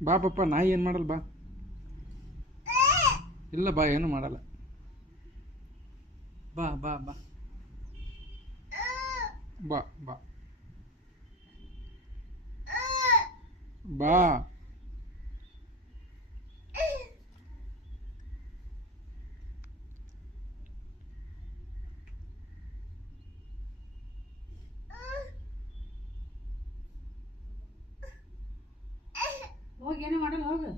ಬಾ ಪಪ್ಪ ನಾಯಿ ಏನು ಮಾಡಲ್ಲ ಬಾ. ಇಲ್ಲ ಬಾ ಏನು ಮಾಡಲ್ಲ. ಬಾ ಬಾ ಬಾ ಬಾ ಬಾ ಬಾ. ಹೋಗಿ ಏನೂ ಮಾಡಲ್ಲ ಹೋಗು.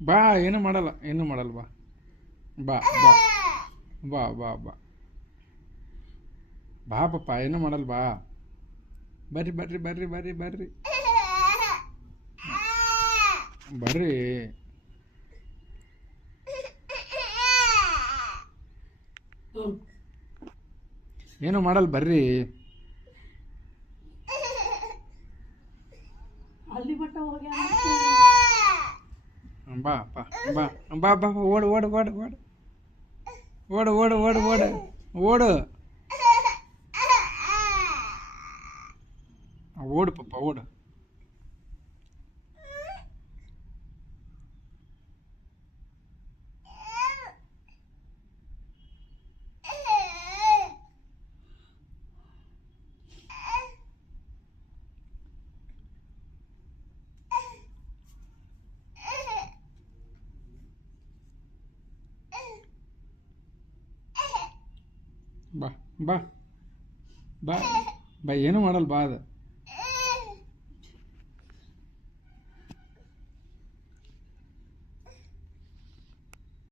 ಬಾ ಏನು ಮಾಡಲ್ಲ ಏನು ಮಾಡಲ್ಲ ಬಾ. ಬಾ ಬಾ ಬಾ ಬಾ ಬಾ ಬಾ ಪಪ್ಪ ಏನು ಮಾಡಲ್ಲ ಬಾ. ಬರ್ರಿ ಬರ್ರಿ ಬರ್ರಿ ಬರ್ರಿ ಬರ್ರಿ ಬರ್ರಿ. ಏನು ಮಾಡಲ್ಲ ಬರ್ರಿ. ಅಲ್ಲಿ ಮಟ್ಟ ಹೋಗಿ ಬಾ ಬಾ ಬಾ ಬಾ ಬಾ ಓಡು ಓಡು ಓಡು ಓಡು ಓಡು ಓಡು ಓಡು ಓಡು ಓಡು ಓಡು ಪಪ್ಪ ಓಡು. ಬಾ ಬಾ ಬಾ ಬಾ ಏನು ಮಾಡಲ್ಲ ಬಾ ಅದು.